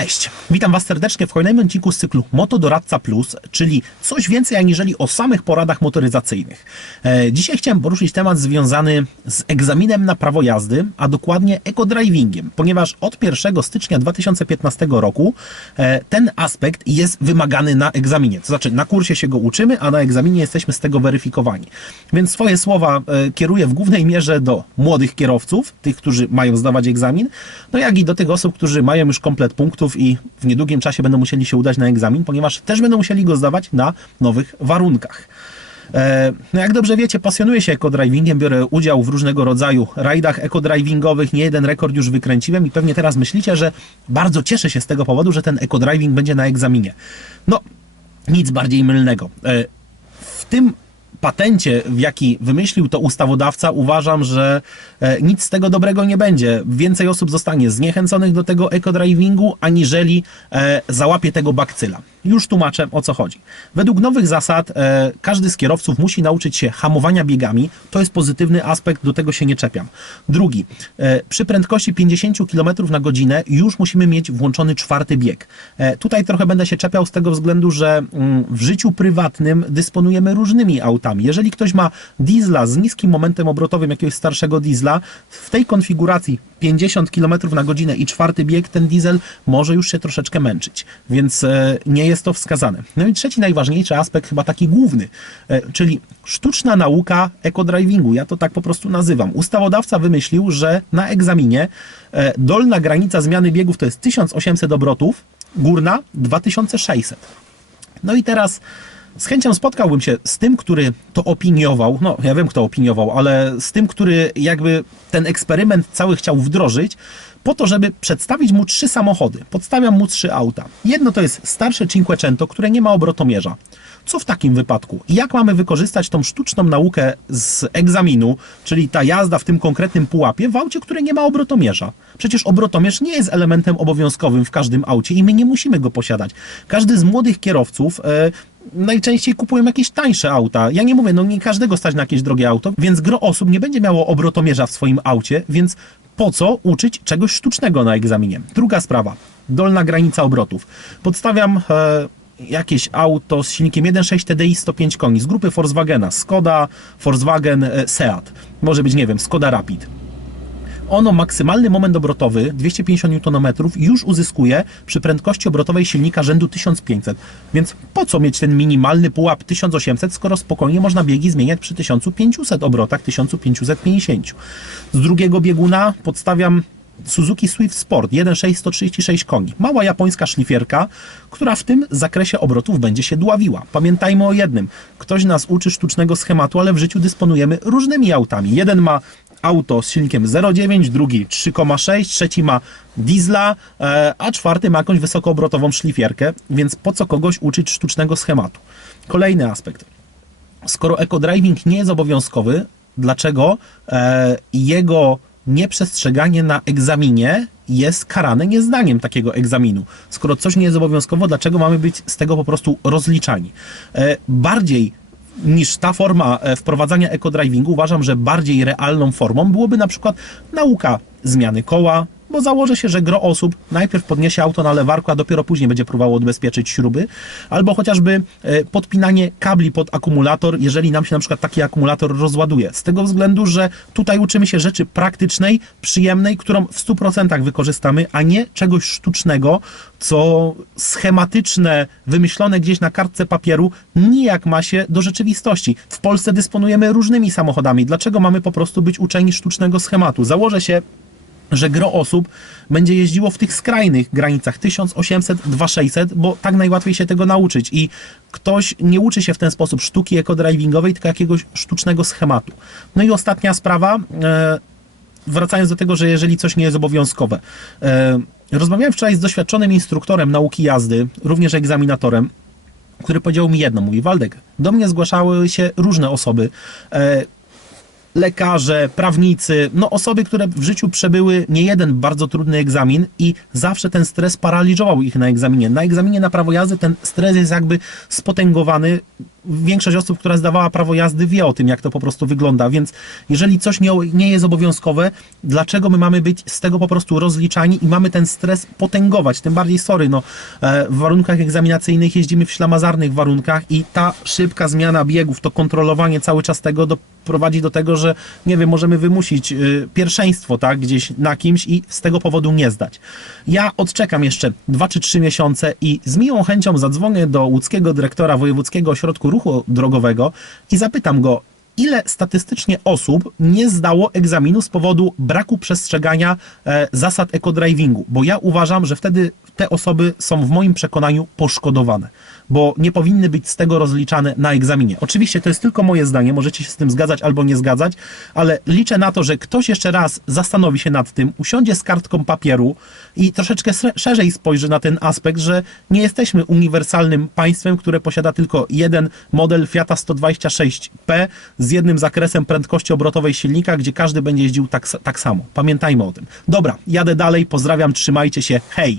Cześć, witam Was serdecznie w kolejnym odcinku z cyklu Moto Doradca Plus, czyli coś więcej aniżeli o samych poradach motoryzacyjnych. E, Dzisiaj chciałem poruszyć temat związany z egzaminem na prawo jazdy, a dokładnie ekodrivingiem, ponieważ od 1 stycznia 2015 roku e, ten aspekt jest wymagany na egzaminie. To znaczy na kursie się go uczymy, a na egzaminie jesteśmy z tego weryfikowani. Więc swoje słowa e, kieruję w głównej mierze do młodych kierowców, tych, którzy mają zdawać egzamin, no jak i do tych osób, którzy mają już komplet punktów i w niedługim czasie będą musieli się udać na egzamin, ponieważ też będą musieli go zdawać na nowych warunkach. E, No jak dobrze wiecie, pasjonuję się ekodrivingiem, biorę udział w różnego rodzaju rajdach ekodrivingowych, nie jeden rekord już wykręciłem i pewnie teraz myślicie, że bardzo cieszę się z tego powodu, że ten ekodriving będzie na egzaminie. No, nic bardziej mylnego. E, W tym patencie, w jaki wymyślił to ustawodawca, uważam, że e, nic z tego dobrego nie będzie. Więcej osób zostanie zniechęconych do tego ekodrivingu, aniżeli e, załapie tego bakcyla. Już tłumaczę o co chodzi. Według nowych zasad e, każdy z kierowców musi nauczyć się hamowania biegami. To jest pozytywny aspekt, do tego się nie czepiam. Drugi, e, przy prędkości 50 km na godzinę już musimy mieć włączony czwarty bieg. E, tutaj trochę będę się czepiał z tego względu, że mm, w życiu prywatnym dysponujemy różnymi autami. Jeżeli ktoś ma diesla z niskim momentem obrotowym, jakiegoś starszego diesla, w tej konfiguracji 50 km na godzinę i czwarty bieg, ten diesel może już się troszeczkę męczyć, więc e, nie jest to wskazane. No i trzeci najważniejszy aspekt, chyba taki główny, e, czyli sztuczna nauka ekodrivingu. Ja to tak po prostu nazywam. Ustawodawca wymyślił, że na egzaminie e, dolna granica zmiany biegów to jest 1800 obrotów, górna 2600. No i teraz z chęcią spotkałbym się z tym, który to opiniował. No, ja wiem, kto opiniował, ale z tym, który jakby ten eksperyment cały chciał wdrożyć, po to, żeby przedstawić mu trzy samochody. Podstawiam mu trzy auta. Jedno to jest starsze Cinquecento, które nie ma obrotomierza. Co w takim wypadku? Jak mamy wykorzystać tą sztuczną naukę z egzaminu, czyli ta jazda w tym konkretnym pułapie w aucie, które nie ma obrotomierza? Przecież obrotomierz nie jest elementem obowiązkowym w każdym aucie i my nie musimy go posiadać. Każdy z młodych kierowców e, najczęściej kupują jakieś tańsze auta. Ja nie mówię, no nie każdego stać na jakieś drogie auto, więc gro osób nie będzie miało obrotomierza w swoim aucie, więc po co uczyć czegoś sztucznego na egzaminie? Druga sprawa, dolna granica obrotów. Podstawiam e, jakieś auto z silnikiem 1.6 TDI 105 koni z grupy Volkswagena, Skoda, Volkswagen, e, Seat. Może być, nie wiem, Skoda Rapid ono maksymalny moment obrotowy 250 Nm już uzyskuje przy prędkości obrotowej silnika rzędu 1500. Więc po co mieć ten minimalny pułap 1800, skoro spokojnie można biegi zmieniać przy 1500 obrotach, 1550. Z drugiego bieguna podstawiam Suzuki Swift Sport 1.6 136 koni. Mała japońska szlifierka, która w tym zakresie obrotów będzie się dławiła. Pamiętajmy o jednym. Ktoś nas uczy sztucznego schematu, ale w życiu dysponujemy różnymi autami. Jeden ma auto z silnikiem 0,9, drugi 3,6, trzeci ma diesla, e, a czwarty ma jakąś wysokoobrotową szlifierkę, więc po co kogoś uczyć sztucznego schematu? Kolejny aspekt. Skoro ekodriving nie jest obowiązkowy, dlaczego e, jego nieprzestrzeganie na egzaminie jest karane niezdaniem takiego egzaminu. Skoro coś nie jest obowiązkowo, dlaczego mamy być z tego po prostu rozliczani? E, bardziej niż ta forma e, wprowadzania ekodrivingu, uważam, że bardziej realną formą byłoby na przykład nauka zmiany koła, bo założę się, że gro osób najpierw podniesie auto na lewarku, a dopiero później będzie próbowało odbezpieczyć śruby, albo chociażby e, podpinanie kabli pod akumulator, jeżeli nam się na przykład taki akumulator rozładuje. Z tego względu, że tutaj uczymy się rzeczy praktycznej, przyjemnej, którą w 100% wykorzystamy, a nie czegoś sztucznego, co schematyczne, wymyślone gdzieś na kartce papieru, nijak ma się do rzeczywistości. W Polsce dysponujemy różnymi samochodami. Dlaczego mamy po prostu być uczeni sztucznego schematu? Założę się, że gro osób będzie jeździło w tych skrajnych granicach 1800, 2600, bo tak najłatwiej się tego nauczyć i ktoś nie uczy się w ten sposób sztuki ekodrivingowej, tylko jakiegoś sztucznego schematu. No i ostatnia sprawa, e, wracając do tego, że jeżeli coś nie jest obowiązkowe. E, rozmawiałem wczoraj z doświadczonym instruktorem nauki jazdy, również egzaminatorem, który powiedział mi jedno, mówi Waldek, do mnie zgłaszały się różne osoby, e, lekarze, prawnicy, no osoby, które w życiu przebyły nie jeden bardzo trudny egzamin i zawsze ten stres paraliżował ich na egzaminie. Na egzaminie na prawo jazdy ten stres jest jakby spotęgowany. Większość osób, która zdawała prawo jazdy wie o tym, jak to po prostu wygląda, więc jeżeli coś nie, nie jest obowiązkowe, dlaczego my mamy być z tego po prostu rozliczani i mamy ten stres potęgować? Tym bardziej, sorry, no, e, w warunkach egzaminacyjnych jeździmy w ślamazarnych warunkach i ta szybka zmiana biegów, to kontrolowanie cały czas tego doprowadzi do tego, że nie wiem, możemy wymusić y, pierwszeństwo, tak, gdzieś na kimś i z tego powodu nie zdać. Ja odczekam jeszcze 2 czy 3 miesiące i z miłą chęcią zadzwonię do łódzkiego dyrektora Wojewódzkiego Ośrodku Ruchu Drogowego i zapytam go, ile statystycznie osób nie zdało egzaminu z powodu braku przestrzegania e, zasad ekodrivingu, bo ja uważam, że wtedy te osoby są w moim przekonaniu poszkodowane, bo nie powinny być z tego rozliczane na egzaminie. Oczywiście to jest tylko moje zdanie, możecie się z tym zgadzać albo nie zgadzać, ale liczę na to, że ktoś jeszcze raz zastanowi się nad tym, usiądzie z kartką papieru i troszeczkę szerzej spojrzy na ten aspekt, że nie jesteśmy uniwersalnym państwem, które posiada tylko jeden model Fiata 126P z jednym zakresem prędkości obrotowej silnika, gdzie każdy będzie jeździł tak, tak samo. Pamiętajmy o tym. Dobra, jadę dalej, pozdrawiam, trzymajcie się, hej!